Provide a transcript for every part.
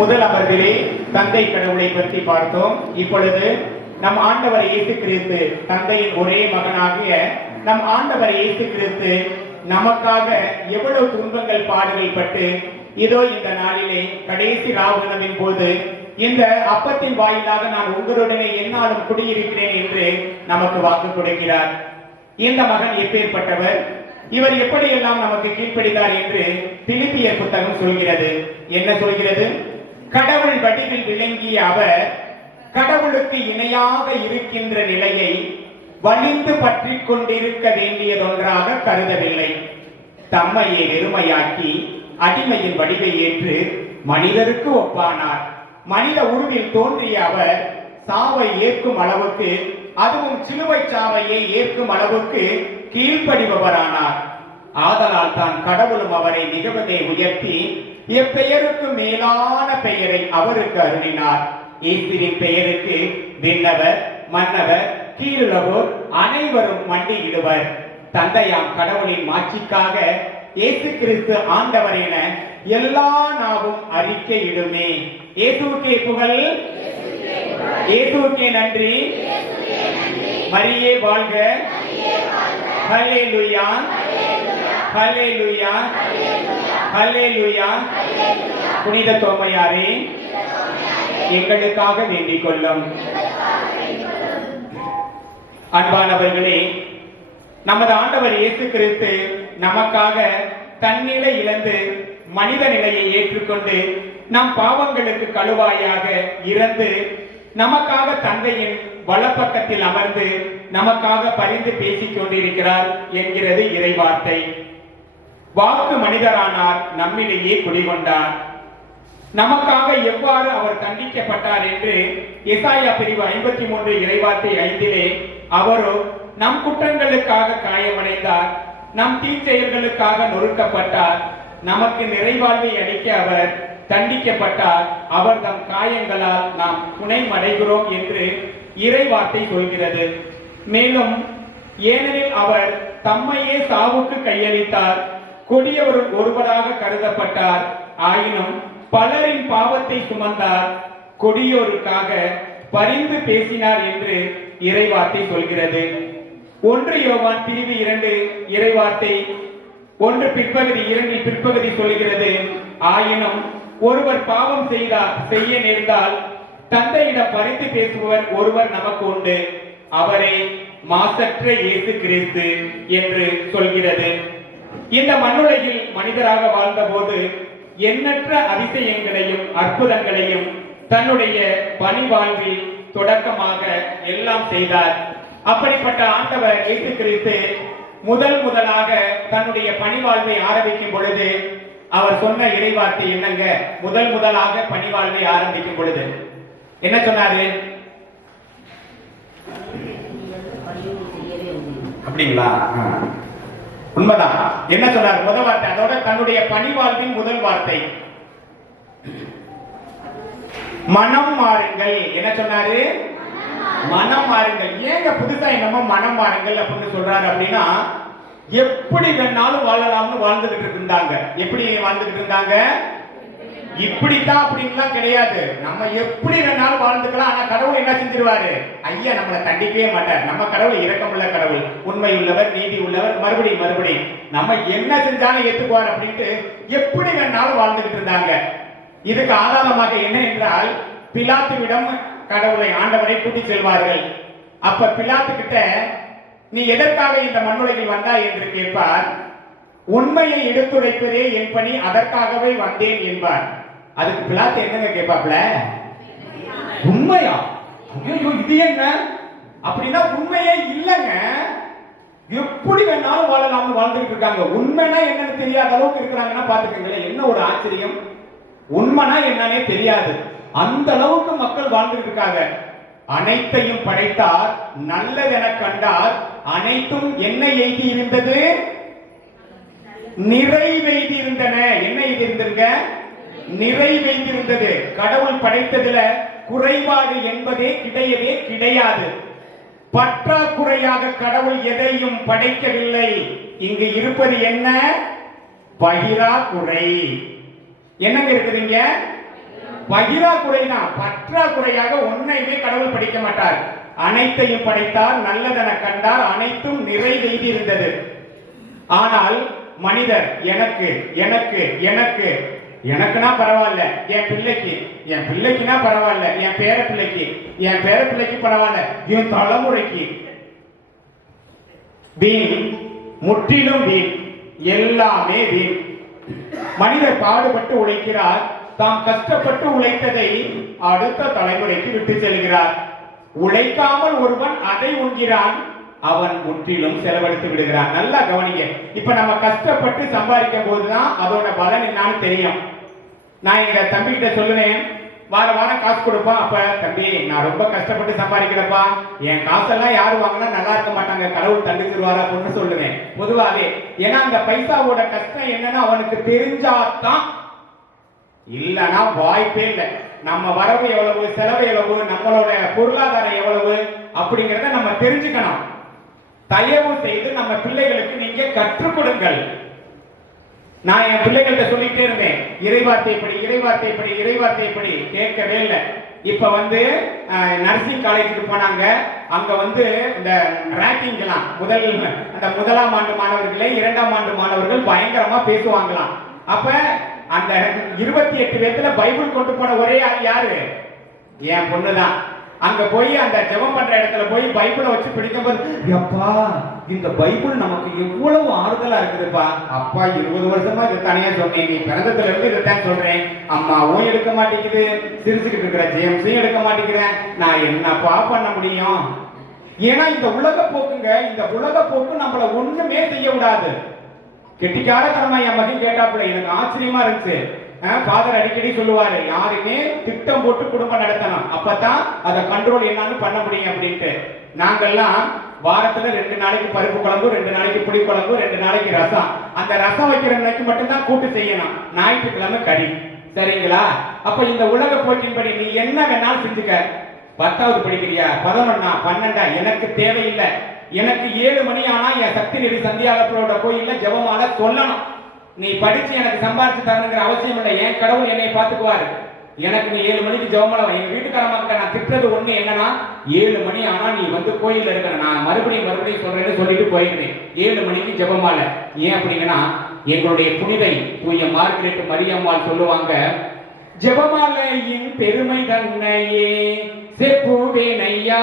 முதல் அமர்விலே தந்தை கடவுளை பற்றி பார்த்தோம். இப்பொழுது நம் ஆண்டவர் இயேசு கிறிஸ்து, தந்தையின் ஒரே மகனாகிய நம் ஆண்டவர் இயேசு கிறிஸ்து நமக்காக எவ்வளவு துன்பங்கள் பாடுகள் பட்டு இதோ இந்த நாளிலே கடைசி ராவுணவின் போது இந்த அப்பத்தின் வாயிலாக நான் உங்களுடனே எந்நாளும் குடியிருக்கிறேன் என்று நமக்கு வாக்கு கொடுக்கிறார். இந்த மகன் எப்பேற்பட்டவர், இவர் எப்படியெல்லாம் நமக்கு கீழ்ப்படித்தார் என்று பிலிப்பியர் புத்தகம் சொல்கிறது. என்ன சொல்கிறது? கடவுள் வடிவில் விளங்கிய அவர் கடவுளுக்கு இணையாக இருக்கின்ற நிலையை வலிந்து பற்றி கொண்டிருக்க வேண்டியதொன்றாக கருதவில்லை. தம்மையை வெறுமையாக்கி அடிமையின் வடிவை ஏற்று மனிதருக்கு ஒப்பானார். மனித உருவில் தோன்றிய அவர் சாவை ஏற்கும் அளவுக்கு, அதுவும் சிலுவை சாவையை ஏற்கும் அளவுக்கு கீழ்ப்படிபவரானார். ஆதலால் தான் கடவுளும் அவரை மிகவதை உயர்த்தி எப்பெயருக்கு மேலான பெயரை அவருக்கு அருளினார். இயேசுவின் பெயருக்கு விண்ணவர், மன்னவர், கீழுலகோர் அனைவரும் மண்டியிடுவர். தந்தையாம் கடவுளின் மாட்சிக்காக இயேசு கிறிஸ்து ஆண்டவர் என எல்லா நாவும் அறிக்கையிடுமே. இயேசுவுக்கே புகழ், இயேசுவுக்கே நன்றி, மரியே வாழ்க, ஹல்லேலூயா, ஹல்லேலூயா, ஹல்லேலூயா. புனித தோமையாரே எங்களுக்காக வேண்டிக் கொள்ளும். அன்பானவர்களே, நமது ஆண்டவர் இயேசு கிறிஸ்து நமக்காக தன்னிலை இழந்து மனித நிலையை ஏற்றுக்கொண்டு நம் பாவங்களுக்கு கழுவாயாக இறந்து நமக்காக தந்தையின் வலப்பக்கத்தில் அமர்ந்து நமக்காக பரிந்து பேசிக் கொண்டிருக்கிறார் என்கிறது இறைவார்த்தை. வாக்கு மனிதரானார், நம்மிடையே குடிகொண்டார். நமக்காக எவ்வாறு அவர் தண்டிக்கப்பட்டார் என்று எசாயா பிரிவு 53 இறைவார்த்தை 5 அவரோ நம் குற்றங்களுக்காக காயமடைந்தார், நம் தீச்செயல்களுக்காக நொறுக்கப்பட்டார், நமக்கு நிறைவாழ்வை அளிக்க அவர் தண்டிக்கப்பட்டார், அவர் தம் காயங்களால் நாம் புனைமடைகிறோம் என்று இறைவார்த்தை சொல்கிறது. மேலும் ஏனெனில் அவர் தம்மையே சாவுக்கு கையளித்தார், கொடியவர் ஒருவராக கருதப்பட்டார், ஆயினும் பலரின் பாவத்தை சுமந்தார், கொடியோருக்காக பரிந்து பேசினார் என்று இறைவார்த்தை சொல்கிறது. 1 யோவான் பிரிவு 2 இறைவார்த்தை 1 பிற்பகுதி 2 பிற்பகுதி சொல்கிறது, ஆயினும் ஒருவர் பாவம் செய்ய நேர்ந்தால் தந்தையிடம் பரிந்து பேசுபவர் ஒருவர் நமக்கு உண்டு, அவரே மாசற்ற இயேசு கிறிஸ்து என்று சொல்கிறது. இந்த மண்ணுலகில் மனிதராக வாழ்ந்த போது எண்ணற்ற அதிசயங்களையும் அற்புதங்களையும் தன்னுடைய பணி வாழ்வில் தொடக்கமாக எல்லாம் செய்தார். அப்படிப்பட்ட ஆண்டவர் இயேசு கிறிஸ்து முதலாக தன்னுடைய பணிவாழ்வை ஆரம்பிக்கும் பொழுது அவர் சொன்ன இறைவார்த்தை என்னங்க? முதலாக பணிவாழ்வை ஆரம்பிக்கும் பொழுது என்ன சொன்னாரு? அப்படிங்களா? உண்மைதான். என்ன சொன்னார்? முதல் வார்த்தை, அதோட தன்னுடைய பணிவாழ்வின் முதல் வார்த்தை மனம் மாறுங்கள். என்ன சொன்னாரு? மனம் மாறுங்கள். ஏங்க புதுசா என்னமோ மனம் மாறுங்கள் அப்படின்னு சொல்றாரு அப்படின்னா, எப்படி வேணாலும் வாழலாம்னு வாழ்ந்துகிட்டு இருந்தாங்க. எப்படி வாழ்ந்துகிட்டு இருந்தாங்க? இப்படித்தான் அப்படின்லாம் கிடையாது. நம்ம எப்படி வேணாலும் வாழ்ந்துக்கலாம். ஆனா கடவுள் என்ன செஞ்சிருவாரு? ஐயா நம்மளை தண்டிக்கவே மாட்டார். நம்ம கடவுள் இரக்கமுள்ள கடவுள், உண்மை உள்ளவர், நீதி உள்ளவர், மறுபடியும் நம்ம என்ன செஞ்சாலும் ஏத்துக்குவார் அப்படின்ட்டு எப்படி வேணாலும் வாழ்ந்துகிட்டு இருந்தாங்க. இதுக்கு ஆதாரமாக என்ன என்றால், பிலாத்துவிடம் கடவுளை ஆண்டவரை கூட்டி செல்வார்கள். அப்ப பிலாத்து கிட்ட நீ எதற்காக இந்த மண்ணுலகில் வந்தாய் என்று கேட்பார். உண்மையை எடுத்துரைப்பதே என் பணி, அதற்காகவே வந்தேன் என்பார். அதுக்கு பிலாத்து என்னங்க கேட்பாப்ல? உண்மையா? ஐயோ இது என்ன அப்படின்னா உண்மையே இல்லைங்க. எப்படி வேணாலும் வாழலாம்னு வாழ்ந்துட்டு இருக்காங்க. உண்மைனா என்னன்னு தெரியாத அளவுக்கு இருக்கிறாங்கன்னா பாத்துக்கங்களேன். என்ன ஒரு ஆச்சரியம்! உண்மைனா என்னன்னே தெரியாது, அந்த அளவுக்கு மக்கள் வாழ்ந்துட்டு இருக்காங்க. அனைத்தையும் படைத்தார், நல்லதென கண்டார், அனைத்தும் என்ன எய்தி இருந்தது? நிறைவேந்திருந்தன. என்ன இருந்திருங்க? நிறைவேந்திருந்தது. கடவுள் படைத்ததுல குறைபாடு என்பதே கிடையவே கிடையாது. பற்றாக்குறையாக கடவுள் எதையும் படைக்கவில்லை. இங்கு இருப்பது என்ன? பகிராக்குறை. என்னங்க இருக்குதுங்க? பகிராக்குறை தான். பற்றாக்குறையாக ஒன்னையுமே கடவுள் படைக்க மாட்டார். அனைத்தையும் படைத்தார், நல்லதென கண்டார், அனைத்தும் நிறைவேந்திருந்தது. ஆனால் மனிதர் எனக்கு எனக்கு எனக்கு எனக்குனா பரவாயில்ல, என் பிள்ளைக்குனா பரவாயில்ல, என் பேர பிள்ளைக்கு பரவாயில்ல, என் தலைமுறைக்கு வீண், முற்றிலும் வீண், எல்லாமே வீண். மனிதர் பாடுபட்டு உழைக்கிறார், தாம் கஷ்டப்பட்டு உழைத்ததை அடுத்த தலைமுறைக்கு விட்டு செல்கிறார். உழைக்காமல் ஒருவன் அதை உண்கிறான், அவன் முற்றிலும் செலவழித்து விடுகிறான். நல்லா கவனிங்க. இப்ப நம்ம கஷ்டப்பட்டு சம்பாதிக்கும் போதுதான் அதோட பலன் என்னன்னு தெரியும். நான் எங்க தம்பி கிட்ட சொல்லுவேன், வாரம் காசு கொடுப்பான். அப்ப தம்பி நான் ரொம்ப கஷ்டப்பட்டு சம்பாதிக்கிறப்பா, என் காசெல்லாம் யாரு வாங்கினா நல்லா இருக்க மாட்டாங்க, கடவுள் தண்டிச்சிருவாரா அப்படின்னு சொல்லுவேன் பொதுவாவே. ஏன்னா அந்த பைசாவோட கஷ்டம் என்னன்னு அவனுக்கு தெரிஞ்சாதான், இல்லைன்னா வாய்ப்பே இல்லை. நம்ம வரவு எவ்வளவு, செலவு எவ்வளவு, நம்மளோட பொருளாதாரம் எவ்வளவு அப்படிங்கறத நம்ம தெரிஞ்சுக்கணும். தயவு செய்து நம்ம பிள்ளைகளுக்கு நீங்க கற்றுக் கொடுங்கள். நான் என் பிள்ளைகள்கிட்ட சொல்லிட்டே இருந்தேன், இறைவார்த்தை படி, இறைவார்த்தை படி, இறைவார்த்தை படி. கேட்கவே இல்லை. இப்ப வந்து நர்சிங் காலேஜுக்கு போனாங்க. அங்க வந்து இந்த ரேங்கிங் எல்லாம் அந்த முதலாம் ஆண்டு மாணவர்களே, இரண்டாம் ஆண்டு மாணவர்கள் பயங்கரமா பேசுவாங்களாம். அப்ப அந்த 28 பேத்துல பைபிள் கொண்டு போன ஒரே ஆள் யாரு? என் பொண்ணுதான். அங்க போய் அந்த ஜெபம் பண்ற இடத்துல போய் பைபிளை வச்சு பிடிக்கும்போது, அப்பா இந்த பைபிள் நமக்கு எவ்வளவு ஆறுதலா இருக்குதுப்பா. அப்பா 20 வருஷமா இது தனியா சொன்னீங்க, பிறந்ததுல இருந்து இதைத்தான் சொல்றேன். அம்மாவும் எடுக்க மாட்டேங்குது, சிரிச்சுக்கிட்டு இருக்கிற ஜேம்ஸையும் எடுக்க மாட்டேங்கிறேன். நான் என்னப்பா பண்ண முடியும்? ஏன்னா இந்த உலக போக்குங்க, இந்த உலக போக்கு நம்மள ஒண்ணுமே செய்ய விடாது. கெட்டிக்காரத்தனமா என் மகன் கேட்டாப்புல எனக்கு ஆச்சரியமா இருந்துச்சு. ஃபாதர் அடிக்கடி சொல்லுவாரு, யாருமே திட்டம் போட்டு குடும்பம் நடத்தணும், அப்பதான் அதை கண்ட்ரோல் என்னன்னு பண்ண முடியும் அப்படின்ட்டு. நாங்கெல்லாம் வாரத்துல 2 நாளைக்கு பருப்பு குழம்பு, 2 நாளைக்கு புளி குழம்பு, 2 நாளைக்கு ரசம். அந்த ரசம் வைக்கிற நாளைக்கு மட்டும்தான் கூட்டு செய்யணும், ஞாயிற்றுக்கிழமை கறி. சரிங்களா? அப்ப இந்த உலக போக்கின்படி நீ என்ன வேணாலும் செஞ்சுக்க. 10வது படிக்கிறியா, 11ஆ, 12ஆ, எனக்கு தேவையில்லை. எனக்கு 7 மணி ஆனா என் சக்தி நெறி சந்தியாகத்தோட கோயில்ல ஜெபமால சொல்லணும். நீ படிச்சு எனக்கு சம்பாதிச்சு தரணுங்கிற அவசியம் இல்லை. என் கடவுள் என்னை பார்த்துக்குவாரு. எனக்கு நீ 7 மணிக்கு ஜெபமால, எங்க வீட்டுக்காரமா கிட்ட நான் திட்டுறது ஒண்ணு என்னன்னா, 7 மணி ஆனா நீ வந்து கோயில்ல இருக்க. நான் மறுபடியும் சொல்றேன்னு சொல்லிட்டு போயிருந்தேன். 7 மணிக்கு ஜெபமால. ஏன் அப்படிங்கன்னா, எங்களுடைய புனிதை தூய மார்கரெட் மரியம்மாள் சொல்லுவாங்க, ஜெபமாலையின் பெருமை தன்னையே செப்புவேனையா,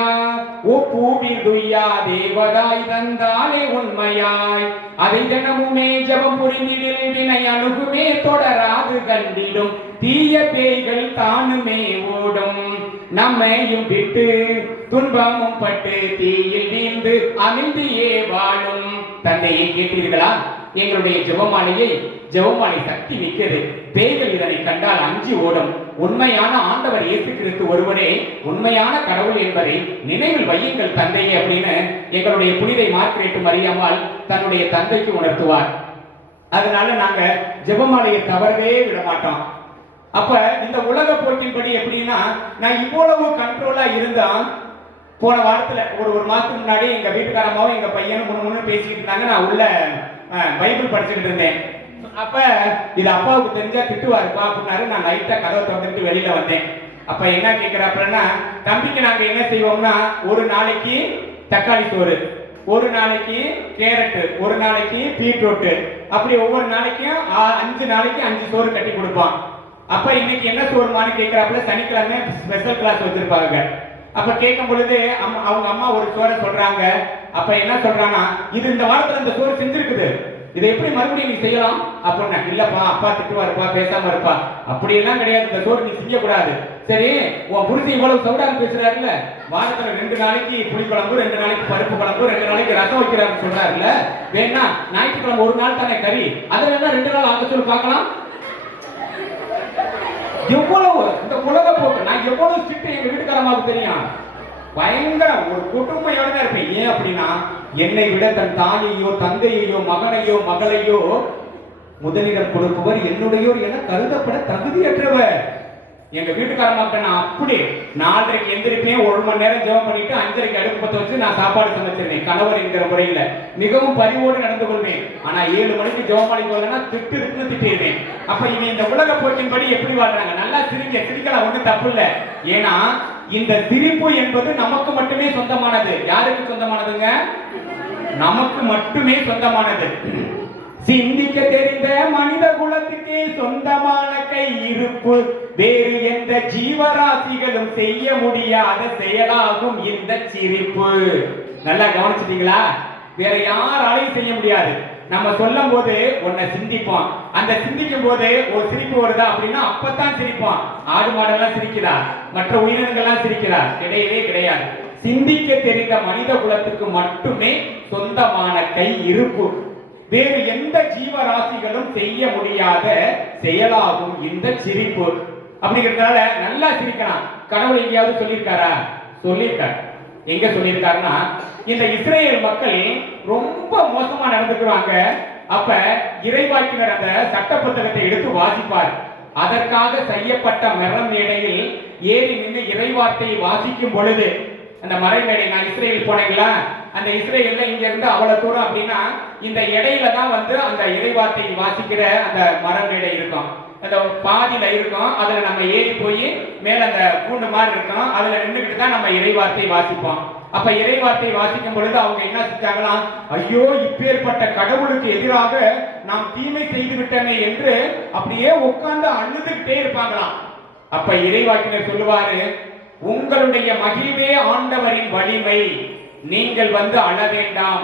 ஓ பூவில் துய்யா தேவதாய் தந்தாலே உண்மையாய், அதை தினமுமே ஜெபம் புரிந்திடில் வினை அணுகுமே தொடராது கண்டிடும், தீய பேய்கள் தானுமே ஓடும், நம்மையும் விட்டு துன்பமும் பட்டு தீயில் வீழ்ந்து அமிழ்ந்தியே வாழும். தந்தையை கேட்டீர்களா? எங்களுடைய ஜெபமாலை சக்தி மிக்கது. பேய்கள் இதனை கண்டால் அஞ்சி ஓடும். உண்மையான ஆண்டவர் இயேசு கிறிஸ்து ஒருவரே உண்மையான கடவுள் என்பதை நினைவில் வையுங்கள் தந்தையே அப்படின்னு எங்களுடைய புனிதை மார்கரெட் மரியம்மாள் தன்னுடைய தந்தைக்கு உணர்த்துவார். அதனால நாங்க ஜெபமாலையை தவறவே விட மாட்டோம். அப்ப இந்த உலக போக்கின்படி எப்படின்னா, நான் இவ்வளவு கண்ட்ரோலா இருந்தா, போன வாரத்துல ஒரு மாசத்துக்கு முன்னாடி எங்க வீட்டுக்காரமாவும் எங்க பையனும் முன்னு பேசிக்கிட்டு இருந்தாங்க. நான் உள்ள பைபிள் படிச்சுக்கிட்டு இருந்தேன். அப்ப இது அப்பாவுக்கு தெரிஞ்சா திட்டுவாருப்பா அப்படின்னாரு. நான் லைட்டா கதவை திறந்துட்டு வெளியில வந்தேன். அப்ப என்ன கேட்கிறாப்புலன்னா, தம்பிக்கு நாங்க என்ன செய்வோம்னா, ஒரு நாளைக்கு தக்காளி சோறு, ஒரு நாளைக்கு கேரட், ஒரு நாளைக்கு பீட்ரூட், அப்படி ஒவ்வொரு நாளைக்கும் 5 நாளைக்கு 5 சோறு கட்டி கொடுப்பான். அப்ப இன்னைக்கு என்ன சோறுமான்னு கேட்கிறாப்புல. சனிக்கிழமை ஸ்பெஷல் கிளாஸ் வச்சிருப்பாங்க. அப்ப கேட்கும் பொழுது அவங்க அம்மா ஒரு சோறை சொல்றாங்க. அப்ப என்ன சொல்றாங்கன்னா, இது இந்த வாரத்துல இந்த சோறு செஞ்சிருக்குது, இதை எப்படி மறுபடியும் நீ செய்யலாம் அப்படின்னா, இல்லப்பா அப்பா திட்டுவாருப்பா, பேசாம இருப்பா. அப்படி எல்லாம் கிடையாது, இந்த சோறு நீ செய்ய கூடாது. சரி, உன் புருஷன் இவ்வளவு சவுடாக பேசுறாருல்ல, வாரத்துல 2 நாளைக்கு புளிக்குழம்பு, 2 நாளைக்கு பருப்பு குழம்பு, 2 நாளைக்கு ரசம் வைக்கிறாருன்னு சொல்றாருல்ல, வேணா ஞாயிற்றுக்கிழமை ஒரு நாள் தானே கறி, அதை வேணா 2 நாள் ஆக சொல்லி பார்க்கலாம். எவ்வளவு இந்த உலக போக்கு. நான் எவ்வளவு ஸ்ட்ரிக்ட் எங்க வீட்டுக்காரமாவுக்கு தெரியும். பயங்கர ஒரு குடும்பையோட தான் இருப்பேன். ஏன் அப்படின்னா, என்னை விட தன் தாயையோ தந்தையையோ மகனையோ மகளையோ முதலிடம் கொடுப்பவர் என்னுடையோர் என கருதப்பட தகுதியற்றவர். எங்க வீட்டுக்காரமாக்க நான் அப்படி 4:30 எந்திரிப்பேன், 1 மணி நேரம் ஜெபம் பண்ணிட்டு 5:30 அடுப்பு பத்த வச்சு நான் சாப்பாடு சமைச்சிருந்தேன். கணவர் என்கிற முறையில மிகவும் பரிவோடு நடந்து கொள்வேன். ஆனா 7 மணிக்கு ஜெபமாலைக்கு வரலன்னா திட்டிடுவேன். அப்ப இவன் இந்த உலக போக்கின்படி எப்படி வாழ்றாங்க? நல்லா சிரிக்கலாம், ஒண்ணும் தப்பு இல்ல. ஏன்னா இந்த சிரிப்பு என்பது நமக்கு மட்டுமே சொந்தமானது. யாருக்கு சொந்தமானதுங்க? நமக்கு மட்டுமே சொந்தமானது. சிந்திக்க தெரிந்த மனித குலத்துக்கே சொந்தமான கை இருப்பு வேறு எந்த ஜீவராசிகளும் செய்ய முடியாத செயலாகும் இந்த சிரிப்பு. நல்லா கவனிச்சிட்டீங்களா? வேற யாராலையும் செய்ய முடியாது. நம்ம சொல்லும் போது ஒன்ன சிந்திப்போம், அந்த சிந்திக்கும் போது ஒரு சிரிப்பு வருதா அப்படின்னா அப்பதான் சிரிப்போம். ஆடு மாடெல்லாம் சிரிக்கிறா, மற்ற உயிரினங்கள்லாம் சிரிக்கிறா? கிடையவே கிடையாது. சிந்திக்க தெரிந்த மனித குலத்துக்கு மட்டுமே சொந்தமான கை இருப்பு வேறு எந்த ஜீவராசிகளும் செய்ய முடியாத செயலாகும் இந்த சிரிப்பு. அப்படிங்கிறதுனால நல்லா சிரிக்கலாம். கடவுள் எங்கேயாவது சொல்லியிருக்காரா? சொல்லியிருக்காரு. எங்க சொல்லியிருக்காருன்னா, இந்த இஸ்ரேல் மக்கள் ரொம்ப மோசமா நடந்துக்குவாங்க. அப்ப இறைவாக்கினர் அந்த சட்ட புத்தகத்தை எடுத்து வாசிப்பார். அதற்காக செய்யப்பட்ட மரம் மேடையில் ஏறி நின்று இறைவார்த்தையை வாசிக்கும் பொழுது, அந்த மறை மேடை, நான் இஸ்ரேல் போனீங்களா, அந்த இஸ்ரேல்ல இங்க இருந்து அவ்வளவு தூரம் அப்படின்னா இந்த இடையில தான் வந்து அந்த இறைவார்த்தை வாசிக்கிற அந்த மரம் மேடை இருக்கும், அந்த பாதியில இருக்கும். அதுல நம்ம ஏறி போய் மேல அந்த கூண்டு மாதிரி இருக்கும், அதுல நின்றுகிட்டு தான் நம்ம இறைவார்த்தை வாசிப்போம். அப்ப இறைவார்த்தை வாசிக்கும் பொழுது அவங்க என்ன செஞ்சாங்களாம், ஐயோ இப்பேற்பட்ட கடவுளுக்கு எதிராக நாம் தீமை செய்து விட்டோமே என்று அப்படியே உட்கார்ந்து அழுதுகிட்டே இருப்பாங்களாம். அப்ப இறைவாக்கினர் சொல்லுவாரு, உங்களுடைய மகிழ்வே ஆண்டவரின் வலிமை, நீங்கள் வந்து அழ வேண்டாம்,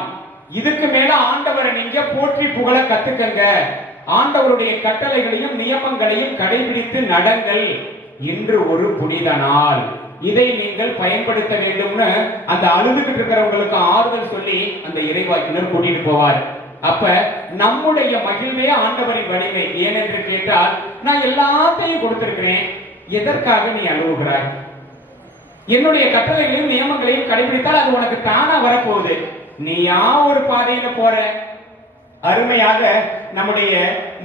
இதுக்கு மேல ஆண்டவரை நீங்க போற்றி புகழ கத்துக்கங்க, ஆண்டவருடைய கட்டளைகளையும் நியமங்களையும் கடைபிடித்து நடங்கள், இன்று ஒரு புனித நாள், இதை நீங்கள் பயன்படுத்த வேண்டும்னு அந்த அழுதுகிட்டு இருக்கிறவங்களுக்கு ஆறுதல் சொல்லி அந்த இறைவாக்கினர் கூட்டிட்டு போவார். அப்ப நம்முடைய மகிழ்வே ஆண்டவரின் வலிமை. ஏனென்று கேட்டால், நான் எல்லாத்தையும் கொடுத்திருக்கிறேன், எதற்காக நீ அழுவுகிறாய்? என்னுடைய கட்டளைகளையும் நியமங்களையும் கடைபிடித்தால் அது உனக்கு தானா வரப்போகுது, நீயா ஒரு பாதையில போற. அருமையாக நம்முடைய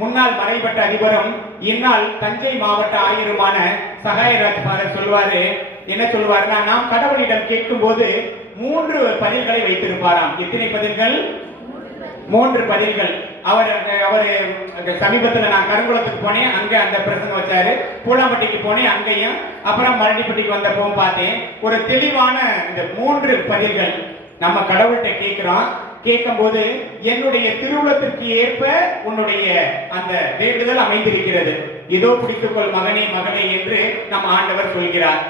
முன்னாள் மறைபட்ட அதிபரும் இந்நாள் தஞ்சை மாவட்ட ஆயருமான சகாயராஜ் ஃபாதர் சொல்வாரு, என்ன சொல்வாருன்னா, நாம் கடவுளிடம் கேட்கும் போது 3 பதில்களை வைத்திருப்பாராம். எத்தனை பதில்கள்? 3 பதில்கள். அவர் சமீபத்தில் நான் கருங்குளத்துக்கு போனேன், அங்க அந்த பிரசங்கம் வச்சாரு. பூலாம்பட்டிக்கு போனேன், அங்கேயும். அப்புறம் மரடிப்பட்டிக்கு வந்தப்போ பார்த்தேன். ஒரு தெளிவான இந்த 3 பதில்கள் நம்ம கடவுள்கிட்ட கேட்கிறோம். கேட்கும் போது என்னுடைய திருவுளத்திற்கு ஏற்ப உன்னுடைய அந்த வேண்டுதல் அமைந்திருக்கிறது, இதோ பிடித்துக்கொள் மகனே மகனே என்று நம் ஆண்டவர் சொல்கிறார்.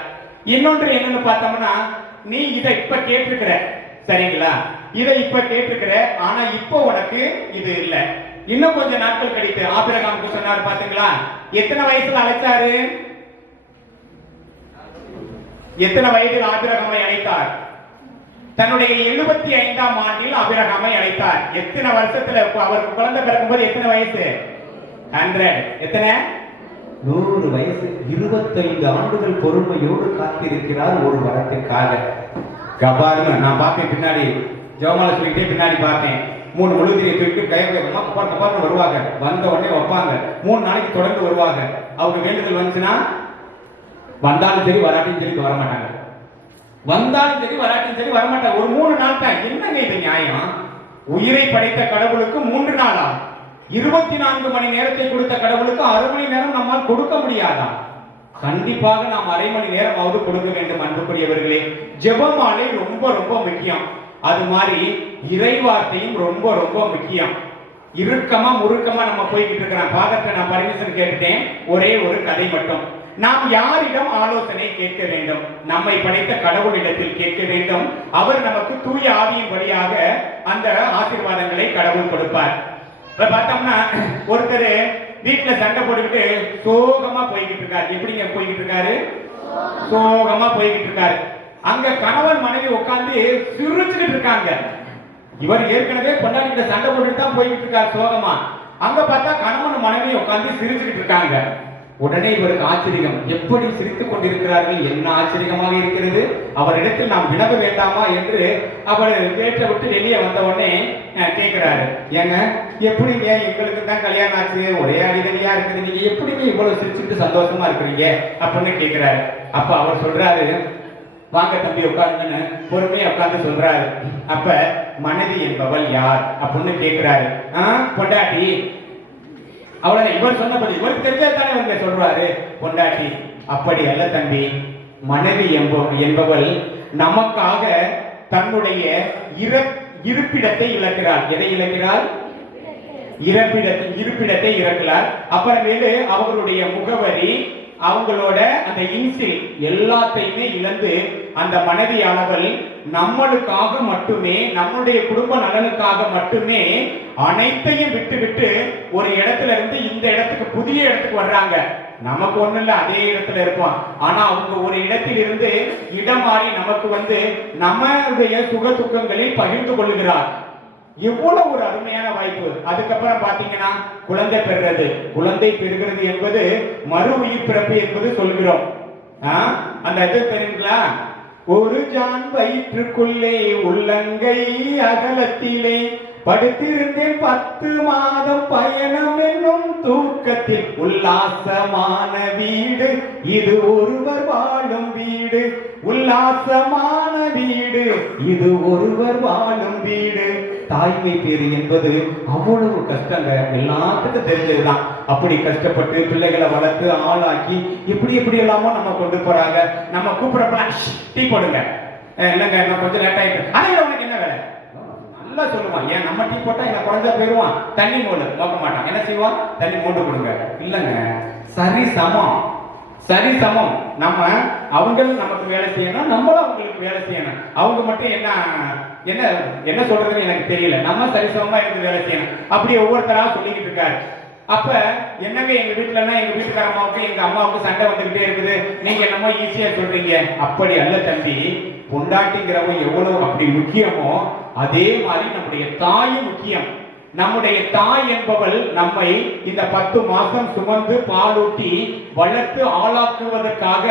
இன்னொன்று என்னன்னு பார்த்தோம்னா, நீ இதை இப்ப கேட்டிருக்கிற, சரிங்களா, இதை இப்ப கேட்டிருக்கிற, ஆனா இப்போ உனக்கு இது இல்ல, இன்னும் கொஞ்ச நாட்கள் கழித்து. ஆபிரகாமுக்கு சொன்னார் பாத்தீங்களா, எத்தனை வயசுல அழைச்சாரு? எத்தனை வயதில் ஆபிரகாமை அழைத்தார்? தன்னுடைய 75ஆம் ஆண்டில் ஆபிரகாமை அழைத்தார். எத்தனை வருஷத்துல அவருக்கு குழந்தை பிறக்கும்போது எத்தனை வயசு? 100. எத்தனை? 100 வயசு. 25 ஆண்டுகள் பொறுமையோடு காத்திருக்கிறார் ஒரு வரத்திற்காக. கபார்னு நான் பார்த்தேன், பின்னாடி ஜெவமால சொல்லிட்டே பின்னாடி பார்த்தேன். 3 முழுதிரியை தூக்கிட்டு கையமா கபார் கபார்னு வருவாங்க. வந்த உடனே வைப்பாங்க. 3 நாளைக்கு தொடர்ந்து வருவாங்க. அவங்க வேண்டுதல் வந்துச்சுன்னா வந்தாலும் சரி வராட்டியும் சரி வரமாட்டாங்க. வந்தாலும் சரி வராட்டியும் சரி வரமாட்டாங்க. ஒரு 3 நாள் தான். என்னங்க இது நியாயம்? உயிரை படைத்த கடவுளுக்கு 3 நாளா? 24 மணி நேரத்தை கொடுத்த கடவுளுக்கு 1/2 மணி நேரம் நம்மால் கொடுக்க முடியாதா? கண்டிப்பாக நாம் 1/2 மணி நேரமாவது கொடுக்க வேண்டும். அன்புக்குரியவர்களே, ஜெபமாலை ரொம்ப ரொம்ப முக்கியம். அது மாதிரி இறைவார்த்தையும் ரொம்ப ரொம்ப முக்கியம். இறுக்கமா முறுக்கமா நம்ம போய்கிட்டு இருக்கிறோம். ஃபாதர்ட்ட நான் பர்மிஷன் கேட்டுட்டேன். ஒரே ஒரு கதை மட்டும். நாம் யாரிடம் ஆலோசனை கேட்க வேண்டும்? நம்மை படைத்த கடவுளிடத்தில் கேட்க வேண்டும். அவர் நமக்கு தூய ஆவியின் வழியாக அந்த ஆசீர்வாதங்களை கடவுள் கொடுப்பார். இப்ப பார்த்தோம்னா, ஒருத்தர் வீட்டுல சண்டை போட்டுக்கிட்டு சோகமா போய்கிட்டு இருக்காரு. எப்படிங்க போய்கிட்டு இருக்காரு? சோகமா போய்கிட்டு இருக்காரு. அங்க கணவன் மனைவி உட்கார்ந்து சிரிச்சுக்கிட்டு இருக்காங்க. இவர் ஏற்கனவே பொண்டாட்டிகிட்ட சண்டை போட்டுட்டு தான் போய்கிட்டு இருக்காரு சோகமா. அங்க பார்த்தா கணவன் மனைவி உட்கார்ந்து சிரிச்சுக்கிட்டு இருக்காங்க. உடனே இவருக்கு ஆச்சரியம், எப்படி சிரித்துக் கொண்டிருக்கிறார்கள், என்ன ஆச்சரியமாக இருக்கிறது, அவரிடத்தில் நாம் வினவ வேண்டாமா என்று அவர் வீட்டை விட்டு வெளியே வந்த உடனே கேட்கிறாரு, ஏங்க எப்படிங்க, எங்களுக்கு தான் கல்யாணம் ஆச்சு, ஒரே அடிதடியா இருக்குது, நீங்க எப்படிங்க இவ்வளவு சிரிச்சுட்டு சந்தோஷமா இருக்கிறீங்க அப்படின்னு கேட்கிறாரு. அப்ப அவர் சொல்றாரு, வாங்க தம்பி உட்காருங்கன்னு பொறுமையா உட்கார்ந்து சொல்றாரு. அப்ப மனைவி என்பவள் யார் அப்படின்னு கேட்கிறாரு. பொண்டாட்டி. அவ்வளவு இவர் சொன்னபடி இவருக்கு தெரிஞ்சதானே இவங்க சொல்றாரு, பொண்டாட்டி. அப்படி அல்ல தம்பி, மனைவி என்பவள் நமக்காக தன்னுடைய இருப்பிடத்தை இழக்கிறாள். எதை இழக்கிறாள்? இருப்பிடத்தை இழக்கிறாள். அப்புறமேலு அவர்களுடைய முகவரி, அவங்களோட அந்த இன்சில் எல்லாத்தையுமே இழந்து அந்த மனைவியானவள் நம்மளுக்காக மட்டுமே, நம்முடைய குடும்ப நலனுக்காக மட்டுமே அனைத்தையும் விட்டு ஒரு இடத்துல இருந்து இந்த இடத்துக்கு, புதிய இடத்துக்கு வர்றாங்க. நமக்கு ஒண்ணு இல்ல, அதே இடத்துல இருப்போம். ஆனா அவங்க ஒரு இடத்தில் இருந்து இடம் மாறி நமக்கு நம்மளுடைய சுக துக்கங்களில் பகிர்ந்து கொள்ளுகிறார். எவ்வளவு ஒரு அருமையான வாய்ப்பு. அதுக்கப்புறம் பாத்தீங்கன்னா குழந்தை பெறுறது. குழந்தை பெறுகிறது என்பது மறு உயிர் பிறப்பு என்பது சொல்கிறோம். அந்த இது தெரியுங்களா? ஒரு ஜான் வயிற்றுக்குள்ளே உள்ளங்கை அகலத்திலே படுத்திருந்தேன் 10 மாதம் பயணம் என்னும் தூக்கத்தில் உல்லாசமான வீடு இது ஒருவர் வாழும் வீடு உல்லாசமான வீடு இது ஒருவர் வாழும் வீடு. தாய்மை பேறு என்பது அவ்வளவு கஷ்டங்க, எல்லாத்துக்கும் தெரிஞ்சதுதான். அப்படி கஷ்டப்பட்டு பிள்ளைகளை வளர்த்து ஆளாக்கி எப்படி எல்லாமோ நம்ம கொண்டு போறாங்க. நம்ம கூப்பிடப்ப டீ போடுங்க, இல்லைங்க இன்னும் கொஞ்சம் லேட் ஆயிட்டு, அதை உனக்கு என்ன வேலை நல்லா சொல்லுவான். ஏன் நம்ம டீ போட்டா என்ன குறைஞ்சா போயிடுவான், தண்ணி மூடு நோக்க மாட்டான். என்ன செய்வான், தண்ணி மூண்டு கொடுங்க. இல்லைங்க, சரி சமம். நம்ம அவங்களும் நமக்கு வேலை செய்யணும், நம்மளும் அவங்களுக்கு வேலை செய்யணும். அவங்க மட்டும் என்ன சொல்றதுன்னு எனக்கு தெரியல. நம்ம சரிசமமா இருந்து வேலை செய்யணும். அப்படி ஒவ்வொருத்தரா சொல்லிக்கிட்டு இருக்காரு. அப்ப என்னங்க எங்க வீட்டுலன்னா எங்க வீட்டுக்காரம்மாவுக்கு எங்க அம்மாவுக்கு சண்டை வந்துகிட்டே இருக்குது, நீங்க என்னமோ ஈஸியா சொல்றீங்க. அப்படி அல்ல தம்பி, பொண்டாட்டிங்கிறவங்க எவ்வளவு அப்படி முக்கியமோ அதே மாதிரி நம்முடைய தாயும் முக்கியம். நம்முடைய தாய் என்பவள் நம்மை இந்த 10 மாசம் சுமந்து பாலூட்டி வளர்த்து ஆளாக்குவதற்காக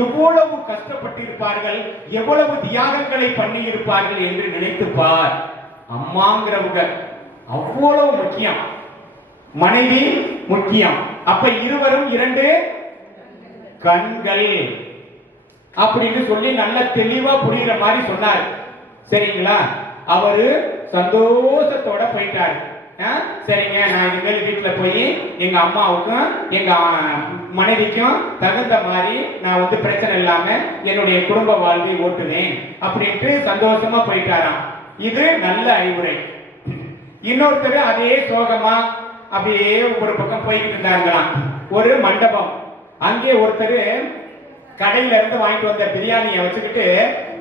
எவ்வளவு கஷ்டப்பட்டிருப்பார்கள், எவ்வளவு தியாகங்களை பண்ணி இருப்பார்கள் என்று நினைத்துப்பார். அம்மாங்கிறவங்க அவ்வளவு முக்கியம், மனைவி முக்கியம். அப்ப இருவரும் 2 கண்கள் அப்படின்னு சொல்லி நல்ல தெளிவா புரியுற மாதிரி சொன்னார். சரிங்களா? அவரு சந்தோஷத்தோட போயிட்டாரு. சரிங்க, நான் இனிமேல் வீட்டுல போய் எங்க அம்மாவுக்கும் எங்க மனைவிக்கும் தகுந்த மாதிரி நான் பிரச்சனை இல்லாம என்னுடைய குடும்ப வாழ்வை ஓட்டுவேன் அப்படின்ட்டு சந்தோஷமா போயிட்டாராம். இது நல்ல அறிவுரை. இன்னொருத்தர் அதே சோகமா அப்படியே ஒரு பக்கம் போய்கிட்டு இருந்தாங்களாம். ஒரு மண்டபம், அங்கே ஒருத்தர் கடையில இருந்து வாங்கிட்டு வந்த பிரியாணியை வச்சுக்கிட்டு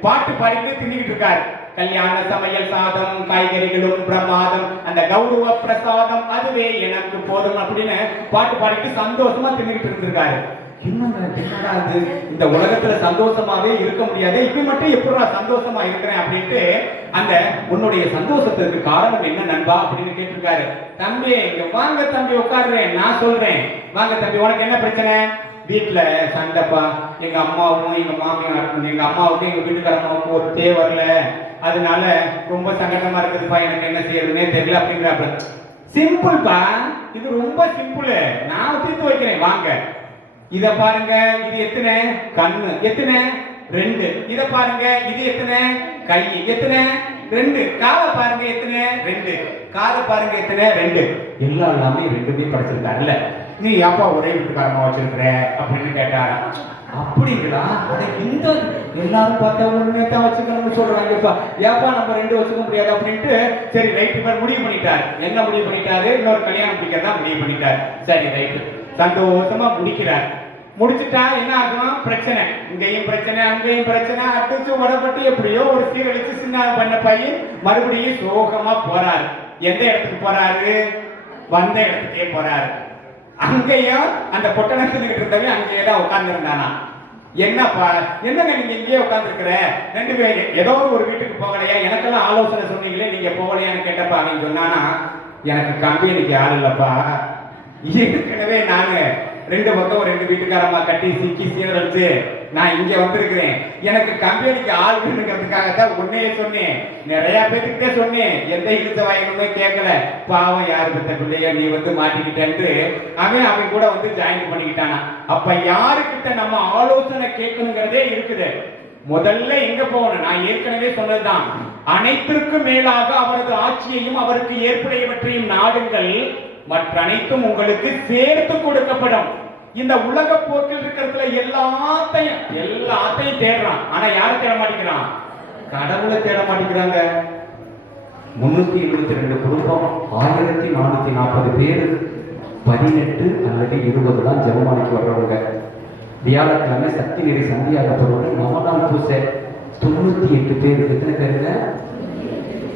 பாட்டு பாடிட்டு தின்னுக்கிட்டு இருக்காரு. கல்யாண சமையல் சாதம் காய்கறிகளும் பிரமாதம், அந்த கௌரவ பிரசாதம் அதுவே எனக்கு போதும் அப்படின்னு பாட்டு பாடிட்டு சந்தோஷமா தின்னுக்கிட்டு இருந்திருக்காரு. என்னடா இது, இந்த உலகத்துல சந்தோஷமாவே இருக்க முடியாது, இப்ப மட்டும் எப்படி சந்தோஷமா இருக்கிறேன் அப்படின்ட்டு அந்த உன்னுடைய சந்தோஷத்துக்கு காரணம் என்ன நண்பா அப்படின்னு கேட்டிருக்காரு. தம்பி இங்க வாங்க தம்பி, உட்காருறேன், நான் சொல்றேன். வாங்க தம்பி, உனக்கு என்ன பிரச்சனை? வீட்டுல சண்டைப்பா, எங்க அம்மாவும் எங்க மாமியாருக்கும் எங்க அம்மாவுக்கும் எங்க வீட்டுக்காரம்மாவுக்கும் ஒத்தே வரல, அதனால ரொம்ப சங்கடமா இருக்குதுப்பா, எனக்கு என்ன செய்யறதுன்னே தெரியல அப்படிங்கிறாப்ப. சிம்பிள்பா, இது ரொம்ப சிம்பிள், நான் தீர்த்து வைக்கிறேன் வாங்க. இத பாருங்க, இது எத்தனை கண்ணு, எத்தனை 2. இத பாருங்க, இது எத்தனை கை, எத்தனை 2. காலை பாருங்க, எத்தனை 2. காலை பாருங்க, எத்தனை 2. எல்லாமே 2 படிச்சிருக்காருல்ல, நீ ஏப்பா ஒரே வீட்டுக்காரமா வச்சிருக்கிற அப்படின்னு கேட்டாரா. அப்படிங்களா? அதை இந்த எல்லாரும் பார்த்தா ஒண்ணு தான் வச்சுக்கணும்னு சொல்றாங்கப்பா, ஏப்பா நம்ம 2 வச்சுக்க முடியாது அப்படின்ட்டு சரி ரைட் இவர் முடிவு பண்ணிட்டாரு. என்ன முடிவு பண்ணிட்டாரு? இன்னொரு கல்யாணம் பிடிக்கிறதா முடிவு பண்ணிட்டாரு. சரி ரைட், சந்தோஷமா முடிக்கிறார். முடிச்சுட்டா என்ன ஆகும்? பிரச்சனை, இங்கேயும் பிரச்சனை அங்கேயும் பிரச்சனை, அடிச்சு உடப்பட்டு எப்படியோ ஒரு சீரழிச்சு சின்ன பண்ண பையன் மறுபடியும் சோகமா போறாரு. எந்த இடத்துக்கு போறாரு? வந்த இடத்துக்கே போறாரு. அங்கேயும் அந்த பொட்டணத்துல இருந்தவன் அங்கேயே தான் உட்கார்ந்து இருந்தானா. என்னப்பா என்னங்க நீங்க இங்கேயே உட்கார்ந்து இருக்கிற, 2 பேரும் ஏதோ ஒரு வீட்டுக்கு போகலையா, எனக்கெல்லாம் ஆலோசனை சொன்னீங்களே நீங்க போகலையான்னு கேட்டப்பா அவன் சொன்னானா, எனக்கு கம்பெனிக்கு ஆள் இல்லப்பா, ஏற்கனவே நானு 2 பக்கம் 2 வீட்டுக்காரம்மா கட்டி சிக்கி சீரழிச்சு நான் இங்க வந்திருக்கிறேன். எனக்கு கம்பெனிக்கு ஆள் வேணுங்கிறதுக்காகத்தான் உன்னையே சொன்னேன், நிறைய பேத்துக்கிட்டே சொன்னேன், எந்த இழுத்த வாங்கணுமே கேட்கல. பாவம் யாரு பெற்ற பிள்ளைய நீ மாட்டிக்கிட்டேன்னு அவன் கூட ஜாயின் பண்ணிக்கிட்டானா. அப்ப யாருக்கிட்ட நம்ம ஆலோசனை கேட்கணுங்கிறதே இருக்குது. முதல்ல எங்க போகணும்? நான் ஏற்கனவே சொன்னதுதான், அனைத்திற்கும் மேலாக அவரது ஆட்சியையும் அவருக்கு ஏற்புடையவற்றையும் நாடுங்கள், மற்ற அனைத்தும் உங்களுக்கு சேர்த்து கொடுக்கப்படும். இந்த உலக போக்கில் இருக்கிறதுல எல்லாத்தையும் தேடுறான், ஆனா யாரை தேட மாட்டேங்கிறான்? கடவுளை தேட மாட்டேங்கிறாங்க. 372 குடும்பம், 1440 பேர், 18 அல்லது 20 தான் ஜெபமாலைக்கு வர்றவங்க. வியாழக்கிழமை சக்தி நெறி சந்தியாக போறவங்க, நவநாள் பூசை 98 பேர். எத்தனை பேருங்க?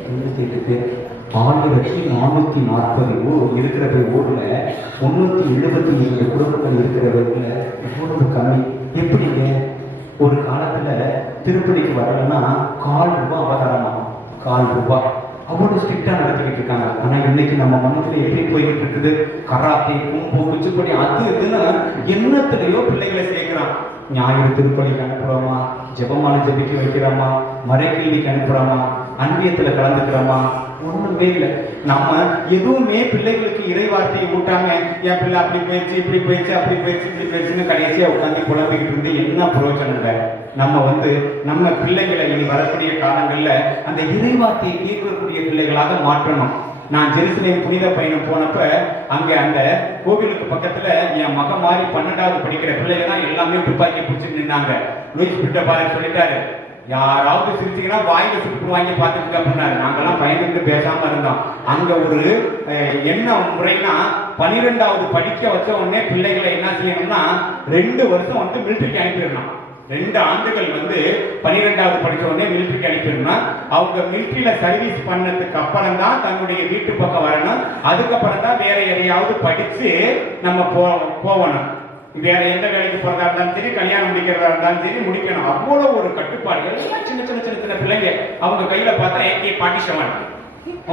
98 பேர். 1440 ஊர் இருக்கிற ஊர்ல 372 குடும்பங்கள் இருக்கிறவர்கள இவ்வளவு கம்மி. எப்படிங்க? ஒரு காலத்துல திருப்பதிக்கு வரலன்னா 1/4 ரூபாய் அவதாரமா, 1/4 ரூபாய் அவ்வளவு ஸ்ட்ரிக்டா நடத்திக்கிட்டு இருக்காங்க. ஆனா இன்னைக்கு நம்ம மனத்துல எப்படி போய்கிட்டு இருக்குது? கராத்தே, கும்பு, குச்சிப்படி, அது இதுன்னு என்னத்திலேயோ பிள்ளைகளை சேர்க்கிறான். ஞாயிறு திருப்பலிக்கு அனுப்புறோமா, ஜெபமான ஜெபிக்க வைக்கிறோமா, மறைக்கல்விக்கு அனுப்புறோமா, அன்பியத்துல கலந்துக்கிறோமா, ஒண்ணுமே இல்லை. நம்ம எதுவுமே பிள்ளைகளுக்கு இறை வார்த்தையை ஊட்டாம என் பிள்ளை அப்படி போயிடுச்சு, இப்படி போயிடுச்சு, அப்படி போயிடுச்சு, இப்படி போயிடுச்சுன்னு கடைசியா உட்காந்து புலம்பிக்கிட்டு இருந்து என்ன பிரயோஜனங்க? நம்ம பிள்ளைகளை இனி வரக்கூடிய காலங்கள்ல அந்த இறை வார்த்தையை கேட்கக்கூடிய பிள்ளைகளாக மாற்றணும். நான் ஜெருசலேம் புனித பயணம் போனப்ப அங்க அந்த கோவிலுக்கு பக்கத்துல என் மகன் மாதிரி 12வது படிக்கிற பிள்ளைகள்லாம் எல்லாமே துப்பாக்கி பிடிச்சிட்டு நின்னாங்க. லூயிஸ் பிட்ட பாரு சொல்லிட்டாரு, யாராவது சிரிச்சீங்கன்னா வாயில சுட்டுருவாங்க பார்த்துட்டு அப்படின்னாரு. நாங்கெல்லாம் பயந்துட்டு பேசாம இருந்தோம். அங்க ஒரு என்ன முறைன்னா 12வது படிக்க வச்ச உடனே பிள்ளைகளை என்ன செய்யணும்னா 2 வருஷம் வந்து மிலிட்டரிக்கு அனுப்பிடணும். 2 ஆண்டுகள் வந்து 12வது படிச்ச உடனே மிலிட்டரிக்கு அனுப்பிடணும். அவங்க மிலிட்டரியில சர்வீஸ் பண்ணதுக்கு அப்புறம் தான் தன்னுடைய வீட்டு பக்கம் வரணும். அதுக்கப்புறம் தான் வேற எதையாவது படிச்சு நம்ம போகணும். வேற எந்த வேலைக்கு போறதா இருந்தாலும் சரி, கல்யாணம் முடிக்கிறதா இருந்தாலும் சரி முடிக்கணும். அவ்வளவு ஒரு கட்டுப்பாடுகள். சின்ன சின்ன சின்ன சின்ன பிள்ளைங்க அவங்க கையில பார்த்தா AK-47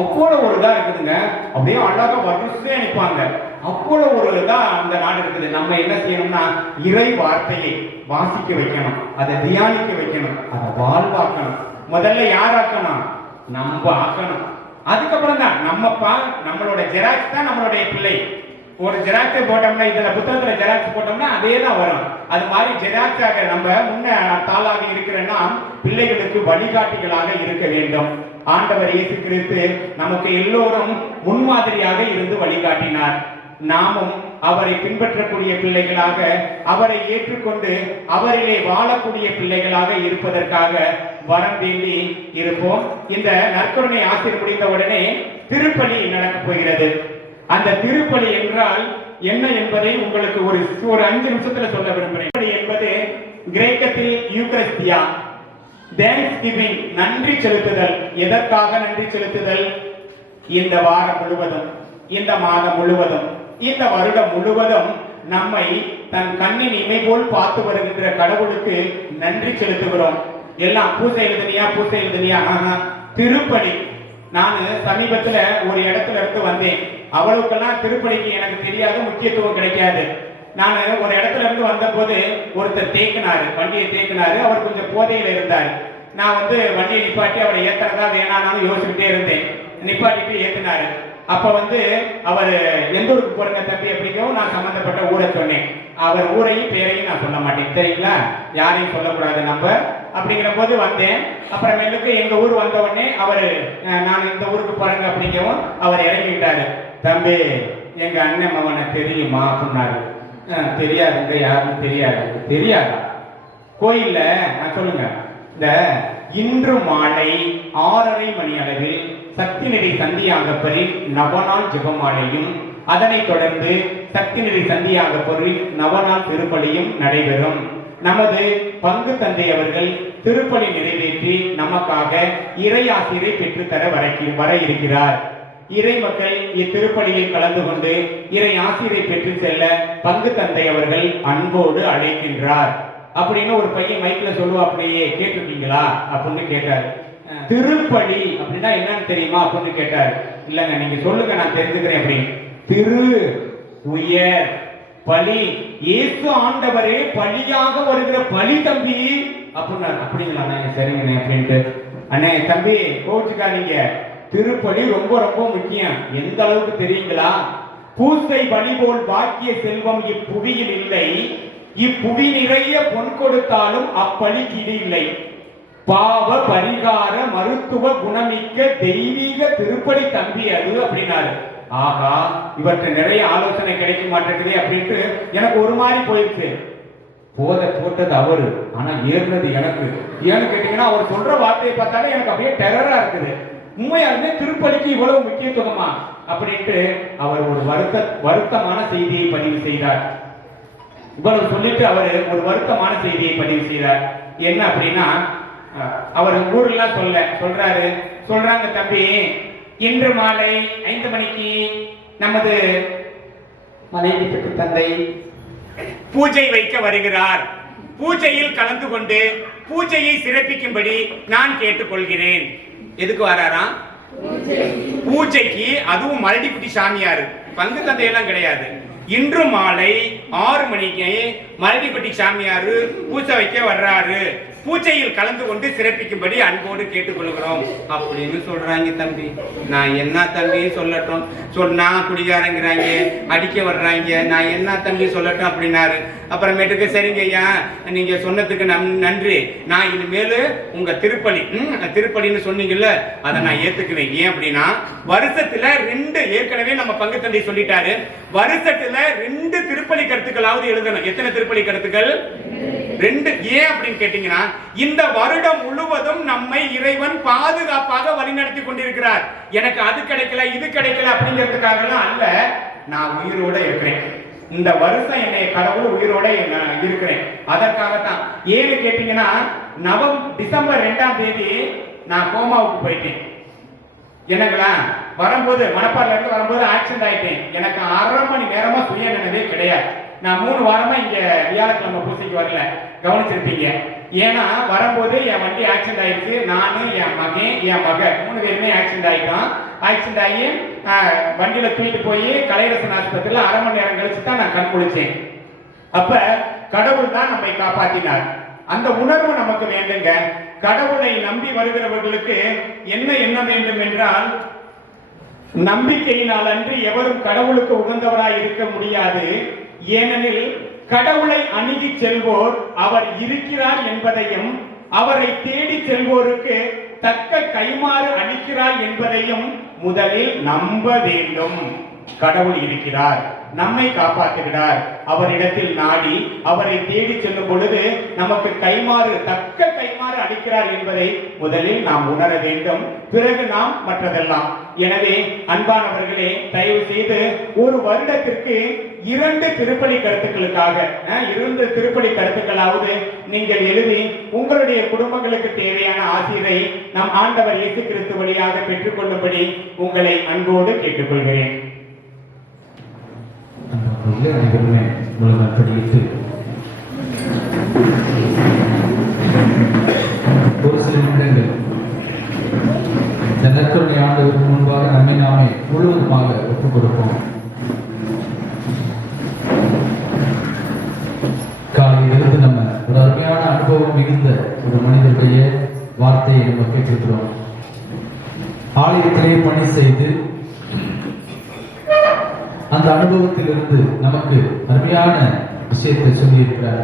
அவ்வளவு ஒரு இதா இருக்குதுங்க. அப்படியே அழகா வரிசையா நிற்பாங்க. அவ்வளவு ஒரு இதா அந்த நாடு இருக்குது. நம்ம என்ன செய்யணும்னா இறை வார்த்தையை வாசிக்க வைக்கணும், அதை தியானிக்க வைக்கணும், அதை வாழ்வாக்கணும். முதல்ல யார் ஆக்கணும்? நம்ம ஆக்கணும். அதுக்கப்புறம் தான் நம்மளோட ஜெராக்ஸ் தான் நம்மளுடைய பிள்ளை. ஒரு ஜெராக்ஸை போட்டோம்னா, இதுல புத்தகத்துல ஜெராக்ஸ் போட்டோம்னா அதே தான் வரும். அது மாதிரி ஜெராக்ஸாக நம்ம முன்ன தாளாக இருக்கிறன்னா பிள்ளைகளுக்கு வழிகாட்டிகளாக இருக்க வேண்டும். ஆண்டவர் இயேசு கிறிஸ்து நமக்கு எல்லோரும் முன்மாதிரியாக இருந்து வழிகாட்டினார். நாமும் அவரை பின்பற்றக்கூடிய பிள்ளைகளாக, அவரை ஏற்றுக்கொண்டு அவரிலே வாழக்கூடிய பிள்ளைகளாக இருப்பதற்காக வரம் வேண்டி இருப்போம். இந்த நற்கருணை ஆசிரியர் முடிந்தவுடனே திருப்பலி நடக்கப் போகிறது. அந்த திருப்பலி என்றால் என்ன என்பதை உங்களுக்கு ஒரு 5 நிமிஷத்துல சொல்ல விரும்புகிறேன். என்பது கிரேக்கத்தில் யூகரிஸ்தியா, தேங்க்ஸ்கிவிங், நன்றி செலுத்துதல். எதற்காக நன்றி செலுத்துதல்? இந்த வாரம் முழுவதும், இந்த மாதம் முழுவதும், இந்த வருடம் முழுவதும் நம்மை தன் கண்ணின் இமை போல் பார்த்து வருகின்ற கடவுளுக்கு நன்றி செலுத்துகிறோம். எல்லாம் பூசை எழுதுனியா திருப்பலி. நான் சமீபத்துல ஒரு இடத்துல இருந்து வந்தேன். அவ்வளவுக்கெல்லாம் திருப்பலிக்கு எனக்கு தெரியாத முக்கியத்துவம் கிடைக்காது. நான் ஒரு இடத்துல இருந்து வந்த போது ஒருத்தர் வண்டியை தேக்கினாரு. அவர் கொஞ்சம் போதையில இருந்தாரு. நான் வந்து வண்டியை நிப்பாட்டி அவரை ஏத்துறதா வேணான்னு யோசிச்சுட்டே இருந்தேன். நிப்பாட்டிட்டு ஏத்தினாரு. அப்ப வந்து அவர் எந்த ஊருக்கு போறங்க தம்பி அப்படிங்கவும் நான் சம்பந்தப்பட்ட ஊரை சொன்னேன். அவர் ஊரையும் பேரையும் நான் சொல்ல மாட்டேன், சரிங்களா? யாரையும் சொல்லக்கூடாது நம்ம அப்படிங்கிற போது வந்தேன். அப்புறமேலுக்கு எங்க ஊர் வந்த உடனே அவரு நான் இந்த ஊருக்கு போறேங்க அப்படிங்கவும் அவர் இறங்கிட்டாரு. தம்பி, எங்க அண்ணன் மகனை தெரியுமா அப்படின்னாரு. தெரியாதுங்க, யாருன்னு தெரியாதா? கோயில்ல நான் சொல்லுங்க, இந்த இன்று மாலை 6:30 மணி அளவில் சக்திநெறி சந்தியாகப்பரின் நவநாள் ஜெபமாலையும், அதனைத் தொடர்ந்து சக்திநெறி சந்தியாகப்பரின் நவநாள் திருப்பலியும் நடைபெறும். நமது பங்கு தந்தை அவர்கள் திருப்பலி நிறைவேற்றி நமக்காக இறை ஆசிரை பெற்றுத்தர வர இருக்கிறார். இறை மக்கள் இத்திருப்பலியில் கலந்து கொண்டு இறை ஆசிரை பெற்று செல்ல பங்கு தந்தை அவர்கள் அன்போடு அழைக்கின்றார் அப்படின்னு ஒரு பையன் மைக்ல சொல்லுவா. அப்படியே கேட்டிருக்கீங்களா அப்படின்னு கேட்டாரு. திருப்பலி அப்படின்னா என்னன்னு தெரியுமா அப்படின்னு கேட்டாரு. இல்லங்க, நீங்க சொல்லுங்க, நான் தெரிஞ்சுக்கிறேன் அப்படின்னு. திரு உயர் பலி, இயேசு ஆண்டவரே பலியாக வருகிற பலி தம்பி அப்படின்னாரு. அப்படிங்களா? சரிங்கண்ணே அப்படின்ட்டு. அண்ணே தம்பி கோச்சுக்காதீங்க, திருப்பலி ரொம்ப ரொம்ப முக்கியம். எந்த அளவுக்கு தெரியுங்களா? பூசை பலி போல் பாக்கிய செல்வம் இப்புவியில் இல்லை. இப்புவி நிறைய பொன் கொடுத்தாலும் அப்பலிக்கு இது இல்லை. பாவ பரிகார மருத்துவ குணமிக்க தெய்வீக திருப்பலி தம்பி அது அப்படின்னாரு. ஆகா, இவற்றை நிறைய ஆலோசனை கிடைக்க மாட்டேங்குது அப்படின்ட்டு எனக்கு ஒரு மாதிரி போயிடுச்சு. போட்டது அவரு, ஆனா ஏறினது எனக்கு. ஏன்னு கேட்டீங்கன்னா, அவர் சொல்ற வார்த்தையை பார்த்தாலே எனக்கு அப்படியே டெரரா இருக்குது. உண்மையாலுமே திருப்பலிக்கு இவ்வளவு முக்கியத்துவமா அப்படின்ட்டு அவர் ஒரு வருத்தமான செய்தியை பதிவு செய்தார். இவ்வளவு சொல்லிட்டு அவர் ஒரு வருத்தமான செய்தியை பதிவு செய்தார். என்ன அப்படின்னா, அவர் ஊர்லாம் சொல்றாங்க, தம்பி இன்று மாலை 5 மணிக்கு நமது மனைவி தந்தை பூஜை வைக்க வருகிறார். பூஜையில் கலந்து கொண்டு பூஜையை சிறப்பிக்கும்படி நான் கேட்டுக்கொள்கிறேன். எதுக்கு வராராம்? பூஜைக்கு. அதுவும் மல்டிகுட்டி சாமியாரு, பங்கு தந்தையெல்லாம் கிடையாது. இன்று மாலை 6 மணிக்கு மல்டிகுட்டி சாமியாரு பூஜை வைக்க வர்றாரு. பூஜையில் கலந்து கொண்டு சிறப்பிக்கும்படி அன்போடு கேட்டுக்கொள்கிறோம் அப்படின்னு சொல்றாங்க. தம்பி நான் என்ன தம்பி சொல்லட்டும், சொன்னா குடிகாரங்கிறாங்க, அடிக்க வர்றாங்க, நான் என்ன தம்பி சொல்லட்டும் அப்படின்னாரு. அப்புறமேட்டுக்கு சரிங்க ஐயா, நீங்க சொன்னதுக்கு நன்றி, நான் இனிமேல் உங்க திருப்பலின்னு சொன்னீங்கல்ல அதை நான் ஏத்துக்குவேன். ஏன் அப்படின்னா வருஷத்துல 2 ஏற்கனவே நம்ம பங்கு தந்தை சொல்லிட்டாரு, வருஷத்துல 2 திருப்பலி கருத்துக்களாவது எழுதணும். எத்தனை திருப்பலி கருத்துக்கள்? 2. ஏன் அப்படின்னு கேட்டீங்கன்னா இந்த வருடம் முழுவதும் நம்மை இறைவன் பாதுகாப்பாக வழிநடத்தி கொண்டிருக்கிறார். எனக்கு அது கிடைக்கல இது கிடைக்கல அப்படிங்கிறதுக்காக அல்ல, நான் உயிரோட இருக்கிறேன். இந்த வருஷம் என்னை கடவுள் உயிரோட இருக்கிறேன், அதற்காகத்தான். ஏன்னு கேட்டீங்கன்னா டிசம்பர் 2ஆம் தேதி நான் கோமாவுக்கு போயிட்டேன். என்னங்களா வரும்போது மணப்பாறையில இருந்து வரும்போது ஆக்சிடென்ட் ஆயிட்டேன். எனக்கு 1/2 மணி நேரமா சுய நினைவே கிடையாது. நான் 3 வாரமா இங்க வியாழக்கிழமை பூசைக்கு வரல, கவனிச்சிருப்பீங்க. ஏன்னா வரும்போது என் வண்டி ஆக்சிடென்ட் ஆயிடுச்சு. நானு என் மகன் என் மக 3 பேருமே ஆக்சிடென்ட் ஆயிட்டோம். ஆக்சிடென்ட் ஆகி வண்டியில தூக்கிட்டு போய் கலையரசன் ஆஸ்பத்திரியில் 1/2 மணி நேரம் கழிச்சு தான் நான் கண் முழிச்சேன். அப்ப கடவுள் தான் நம்மை காப்பாற்றினார். அந்த உணர்வு நமக்கு வேண்டுங்க. கடவுளை நம்பி வருகிறவர்களுக்கு என்ன எண்ண வேண்டும் என்றால், நம்பிக்கையினால் அன்றி எவரும் கடவுளுக்கு உகந்தவராய் இருக்க முடியாது. ஏனெனில் கடவுளை அணுகி செல்வோர் அவர் இருக்கிறார் என்பதையும், அவரை தேடி செல்வோருக்கு தக்க கைமாறு அளிக்கிறார் என்பதையும் முதலில் நம்ப வேண்டும். கடவுள் இருக்கிறார், நம்மை காப்பாற்றுகிறார். அவரிடத்தில் நாடி அவரை தேடி செல்லும் பொழுது நமக்கு தக்க கைமாறு அளிக்கிறார் என்பதை முதலில் நாம் உணர வேண்டும். பிறகு நாம் மற்றதெல்லாம். எனவே அன்பானவர்களே, தயவு செய்து ஒரு வருடத்திற்கு 2 திருப்பலி கருத்துக்களுக்காக 2 திருப்பலி கருத்துக்களாவது நீங்கள் எழுதி உங்களுடைய குடும்பங்களுக்கு தேவையான ஆசிரை நம் ஆண்டவர் இயேசு கிறிஸ்து வழியாக பெற்றுக்கொள்ளும்படி உங்களை அன்போடு கேட்டுக்கொள்கிறேன். அனைவருமே படித்து ஒரு சில நிமிடங்கள் இந்த நற்கருணை ஆண்டவருக்கு முன்பாக நம்மை நாமே முழுவதுமாக ஒப்புக் கொடுப்போம். காலையில் இருந்து நம்ம ஒரு அருமையான அனுபவம் மிகுந்த ஒரு மனிதருடைய வார்த்தையை நம்ம கேட்டிருக்கிறோம். ஆலயத்திலே பணி செய்து அந்த அனுபவத்திலிருந்து நமக்கு அருமையான விஷயத்தை சொல்லியிருக்கிறார்.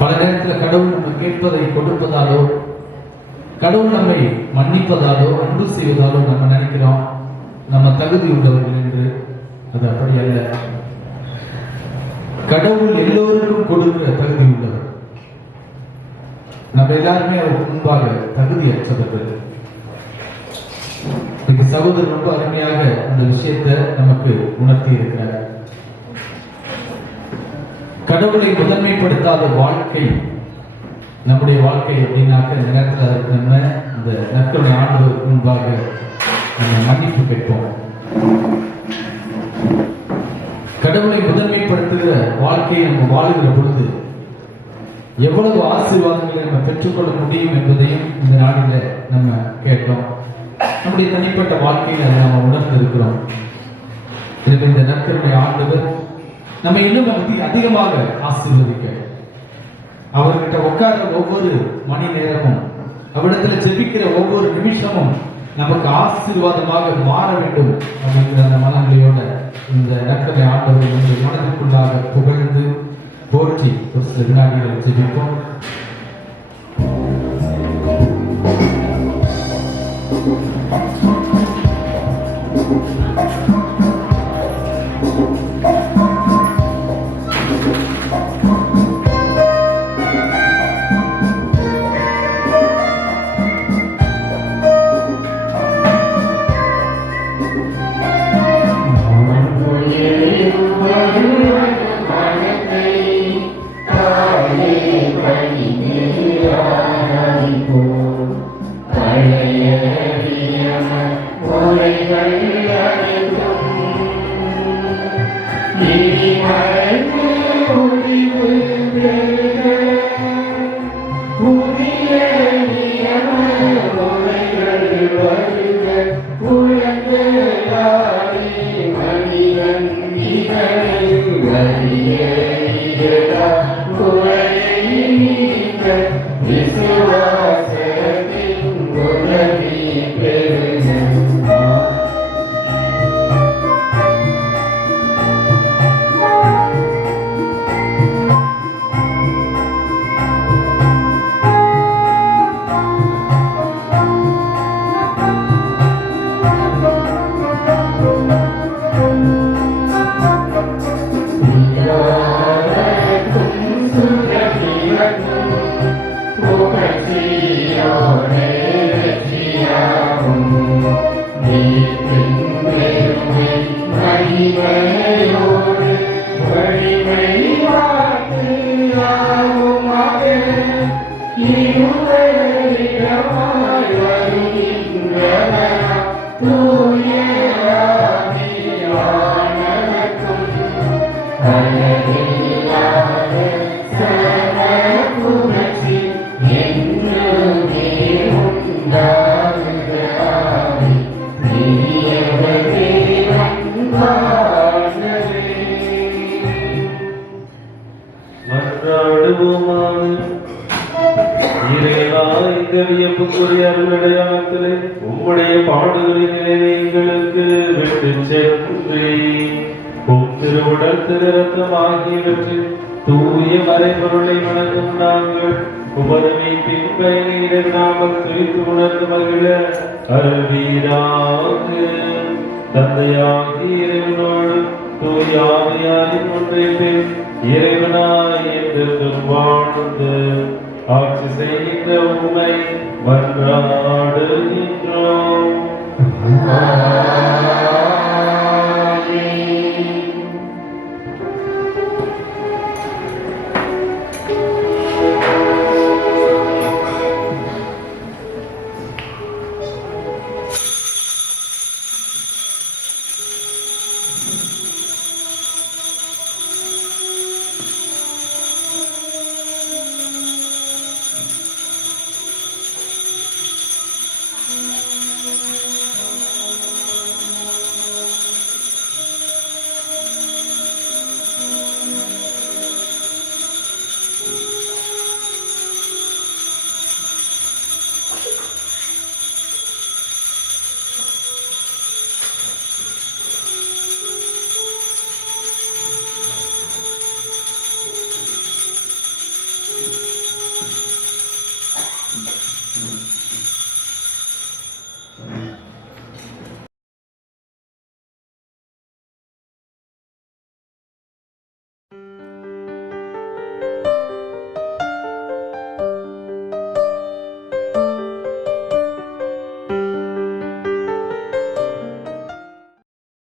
பல நேரத்தில் கடவுள் நம்ம கேட்பதை கொடுப்பதாலோ, கடவுள் நம்மை மன்னிப்பதாலோ, அன்பு செய்வதாலோ நம்ம நினைக்கிறோம் நம்ம தகுதி உள்ளவர்கள் என்று. அது அப்படி அல்ல. கடவுள் எல்லோருக்கும் கொடுக்கிற தகுதி உள்ளவர். நம்ம எல்லாருமே அவருக்கு முன்பாக தகுதியற்றவர்கள். சகோதரர் ரொம்ப அருமையாக அந்த விஷயத்தை நமக்கு உணர்த்தி இருக்கிறார். கடவுளை முதன்மைப்படுத்தாத வாழ்க்கை நம்முடைய வாழ்க்கை அப்படின்னாக்க இந்த நேரத்தில் நம்ம இந்த நற்கருணை ஆண்டவருக்கு முன்பாக நம்ம மன்னிப்பு கேட்போம். கடவுளை முதன்மைப்படுத்துகிற வாழ்க்கையை நம்ம வாழுகிற பொழுது எவ்வளவு ஆசீர்வாதங்களை நம்ம பெற்றுக்கொள்ள முடியும் என்பதையும் இந்த நாளில் நம்ம கேட்டோம். நம்முடைய தனிப்பட்ட வாழ்க்கையில் அதை நாம் உணர்ந்திருக்கிறோம். எனவே இந்த நற்கருணை ஆண்டவர் நம்ம இன்னும் அதிகமாக ஆசீர்வதிக்க, அவர்கிட்ட உட்கார்ற ஒவ்வொரு மணி நேரமும், அவரிடத்துல ஜெபிக்கிற ஒவ்வொரு நிமிஷமும் நமக்கு ஆசீர்வாதமாக மாற வேண்டும் அப்படிங்கிற அந்த மனநிலையோட இந்த நற்கருணை ஆண்டவரை உங்கள் மனதிற்குள்ளாக புகழ்ந்து போற்றி ஒரு சில வினாடிகளை ஜெபிப்போம். மனிதன் அருளடையாளத்திலே உம்முடைய பாடுகளின் நிலையை எங்களுக்கு விட்டு சென்றேன். திருவுடல் திருரத்தம் ஆகியவற்றில் தூய மறைபொருளை வணங்கும் நாங்கள் உமது மீட்பின் பயனை நாமல் குறித்து உணர்ந்து மகிழ அருள்வீராக. தந்தையாகி இறைவனோடு தூய ஆவியாரின் ஒன்றில் இறைவனாய் என்று வாழ்ந்து ஆட்சி செய்கின்ற உம்மை மன்றாடுகின்றோம்.